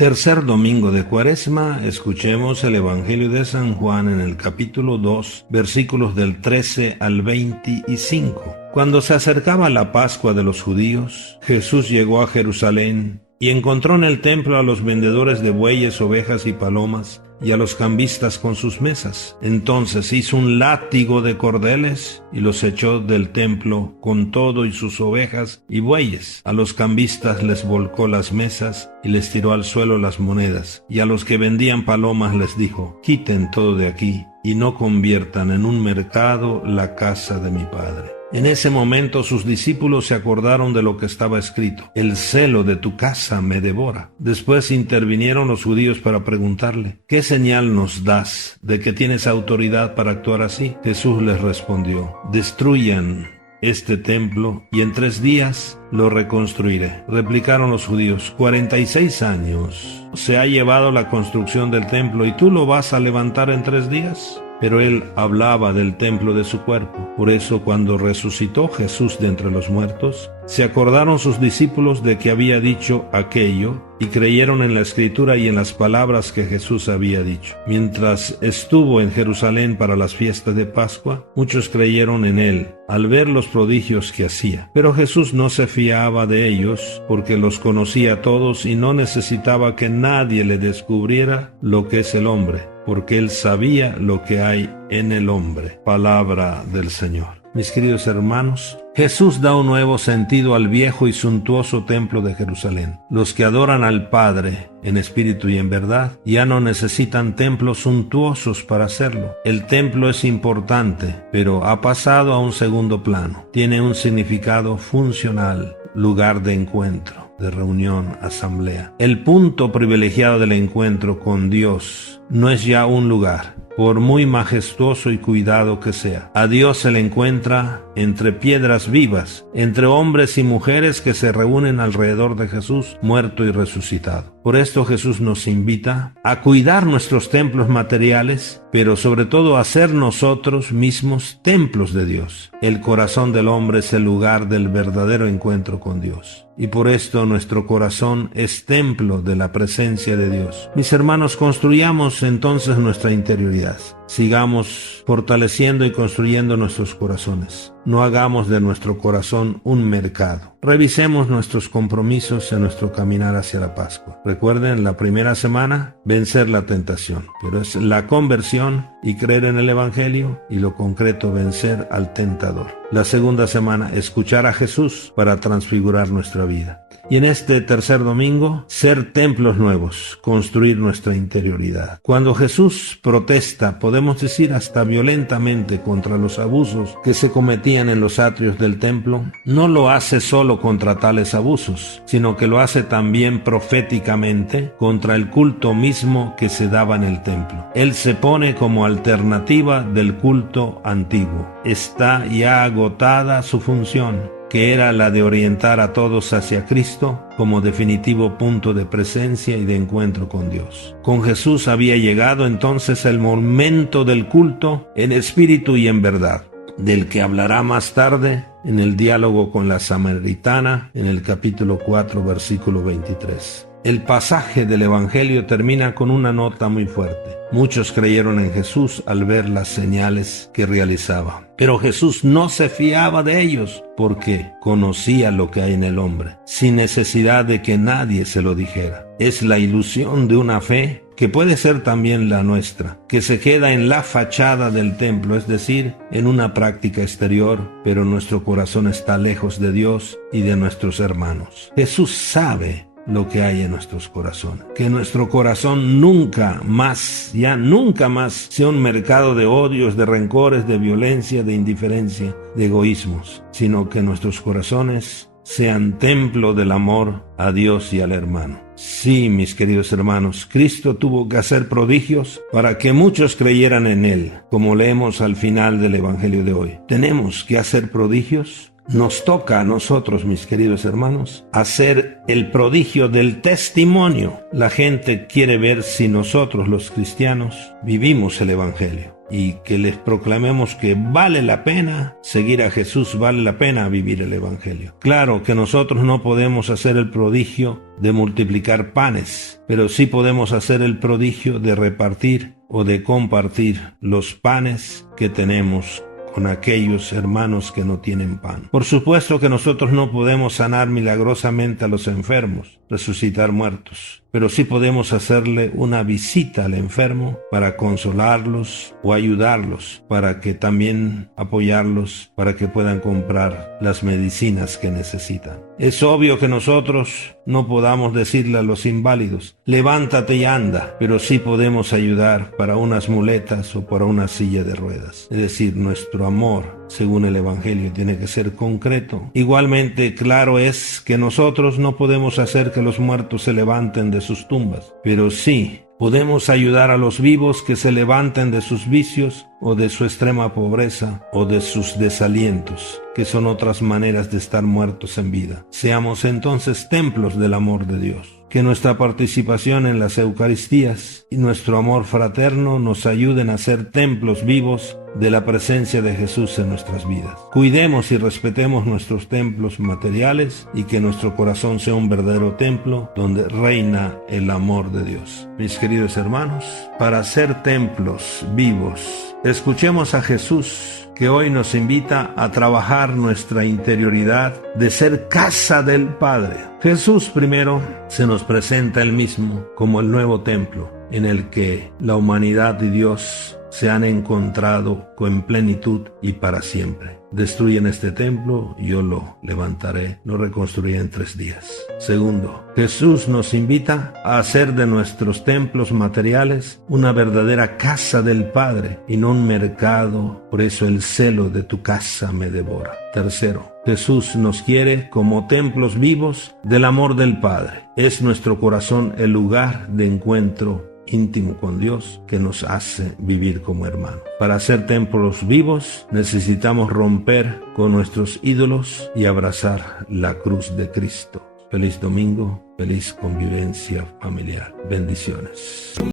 Tercer domingo de Cuaresma, escuchemos el Evangelio de San Juan en el capítulo 2, versículos del 13 al 25. Cuando se acercaba la Pascua de los judíos, Jesús llegó a Jerusalén y encontró en el templo a los vendedores de bueyes, ovejas y palomas, y a los cambistas con sus mesas. Entonces hizo un látigo de cordeles y los echó del templo con todo y sus ovejas y bueyes. A los cambistas les volcó las mesas y les tiró al suelo las monedas. Y a los que vendían palomas les dijo: quiten todo de aquí y no conviertan en un mercado la casa de mi Padre. En ese momento sus discípulos se acordaron de lo que estaba escrito: el celo de tu casa me devora. Después intervinieron los judíos para preguntarle: ¿qué señal nos das de que tienes autoridad para actuar así? Jesús les respondió: destruyan este templo y en 3 días lo reconstruiré. Replicaron los judíos: 46 años se ha llevado la construcción del templo y tú lo vas a levantar en 3 días. Pero él hablaba del templo de su cuerpo. Por eso, cuando resucitó Jesús de entre los muertos, se acordaron sus discípulos de que había dicho aquello y creyeron en la Escritura y en las palabras que Jesús había dicho. Mientras estuvo en Jerusalén para las fiestas de Pascua, muchos creyeron en él al ver los prodigios que hacía. Pero Jesús no se fiaba de ellos porque los conocía a todos y no necesitaba que nadie le descubriera lo que es el hombre, porque él sabía lo que hay en el hombre. Palabra del Señor. Mis queridos hermanos, Jesús da un nuevo sentido al viejo y suntuoso templo de Jerusalén. Los que adoran al Padre en espíritu y en verdad ya no necesitan templos suntuosos para hacerlo. El templo es importante, pero ha pasado a un segundo plano. Tiene un significado funcional, lugar de encuentro, de reunión, asamblea. El punto privilegiado del encuentro con Dios no es ya un lugar, por muy majestuoso y cuidado que sea. A Dios se le encuentra entre piedras vivas, entre hombres y mujeres que se reúnen alrededor de Jesús, muerto y resucitado. Por esto Jesús nos invita a cuidar nuestros templos materiales, pero sobre todo a ser nosotros mismos templos de Dios. El corazón del hombre es el lugar del verdadero encuentro con Dios. Y por esto nuestro corazón es templo de la presencia de Dios. Mis hermanos, construyamos entonces nuestra interioridad. Sigamos fortaleciendo y construyendo nuestros corazones. No hagamos de nuestro corazón un mercado. Revisemos nuestros compromisos en nuestro caminar hacia la Pascua. Recuerden, la primera semana, vencer la tentación, pero es la conversión y creer en el Evangelio, y lo concreto, vencer al tentador. La segunda semana, escuchar a Jesús para transfigurar nuestra vida. Y en este tercer domingo, ser templos nuevos, construir nuestra interioridad. Cuando Jesús protesta, podemos decir hasta violentamente, contra los abusos que se cometían en los atrios del templo, no lo hace solo contra tales abusos, sino que lo hace también proféticamente contra el culto mismo que se daba en el templo. Él se pone como alternativa del culto antiguo. Está ya agotada su función, que era la de orientar a todos hacia Cristo como definitivo punto de presencia y de encuentro con Dios. Con Jesús había llegado entonces el momento del culto en espíritu y en verdad, del que hablará más tarde en el diálogo con la samaritana en el capítulo 4, versículo 23. El pasaje del Evangelio termina con una nota muy fuerte. Muchos creyeron en Jesús al ver las señales que realizaba. Pero Jesús no se fiaba de ellos porque conocía lo que hay en el hombre, sin necesidad de que nadie se lo dijera. Es la ilusión de una fe que puede ser también la nuestra, que se queda en la fachada del templo, es decir, en una práctica exterior, pero nuestro corazón está lejos de Dios y de nuestros hermanos. Jesús sabe lo que hay en nuestros corazones. Que nuestro corazón nunca más, ya nunca más, sea un mercado de odios, de rencores, de violencia, de indiferencia, de egoísmos, sino que nuestros corazones sean templo del amor a Dios y al hermano. Sí, mis queridos hermanos, Cristo tuvo que hacer prodigios para que muchos creyeran en Él, como leemos al final del Evangelio de hoy. ¿Tenemos que hacer prodigios? Nos toca a nosotros, mis queridos hermanos, hacer el prodigio del testimonio. La gente quiere ver si nosotros, los cristianos, vivimos el Evangelio. y que les proclamemos que vale la pena seguir a Jesús, vale la pena vivir el Evangelio. Claro que nosotros no podemos hacer el prodigio de multiplicar panes, pero sí podemos hacer el prodigio de repartir o de compartir los panes que tenemos con aquellos hermanos que no tienen pan. Por supuesto que nosotros no podemos sanar milagrosamente a los enfermos, resucitar muertos, pero sí podemos hacerle una visita al enfermo para consolarlos o ayudarlos, para que también apoyarlos, para que puedan comprar las medicinas que necesitan. Es obvio que nosotros no podamos decirle a los inválidos, levántate y anda, pero sí podemos ayudar para unas muletas o para una silla de ruedas. Es decir, nuestro amor, según el Evangelio, tiene que ser concreto. Igualmente, claro es que nosotros no podemos hacer que los muertos se levanten de sus tumbas, pero sí podemos ayudar a los vivos que se levanten de sus vicios o de su extrema pobreza o de sus desalientos, que son otras maneras de estar muertos en vida. Seamos entonces templos del amor de Dios. Que nuestra participación en las Eucaristías y nuestro amor fraterno nos ayuden a ser templos vivos de la presencia de Jesús en nuestras vidas. Cuidemos y respetemos nuestros templos materiales y que nuestro corazón sea un verdadero templo donde reina el amor de Dios. Mis queridos hermanos, para ser templos vivos, escuchemos a Jesús, que hoy nos invita a trabajar nuestra interioridad de ser casa del Padre. Jesús primero se nos presenta él mismo como el nuevo templo en el que la humanidad y Dios se han encontrado en plenitud y para siempre. Destruyen este templo, yo lo levantaré, lo reconstruiré en 3 días. Segundo, Jesús nos invita a hacer de nuestros templos materiales una verdadera casa del Padre y no un mercado, por eso el celo de tu casa me devora. Tercero, Jesús nos quiere como templos vivos del amor del Padre. Es nuestro corazón el lugar de encuentro íntimo con Dios que nos hace vivir como hermanos. Para ser templos vivos necesitamos romper con nuestros ídolos y abrazar la cruz de Cristo. Feliz domingo, feliz convivencia familiar. Bendiciones.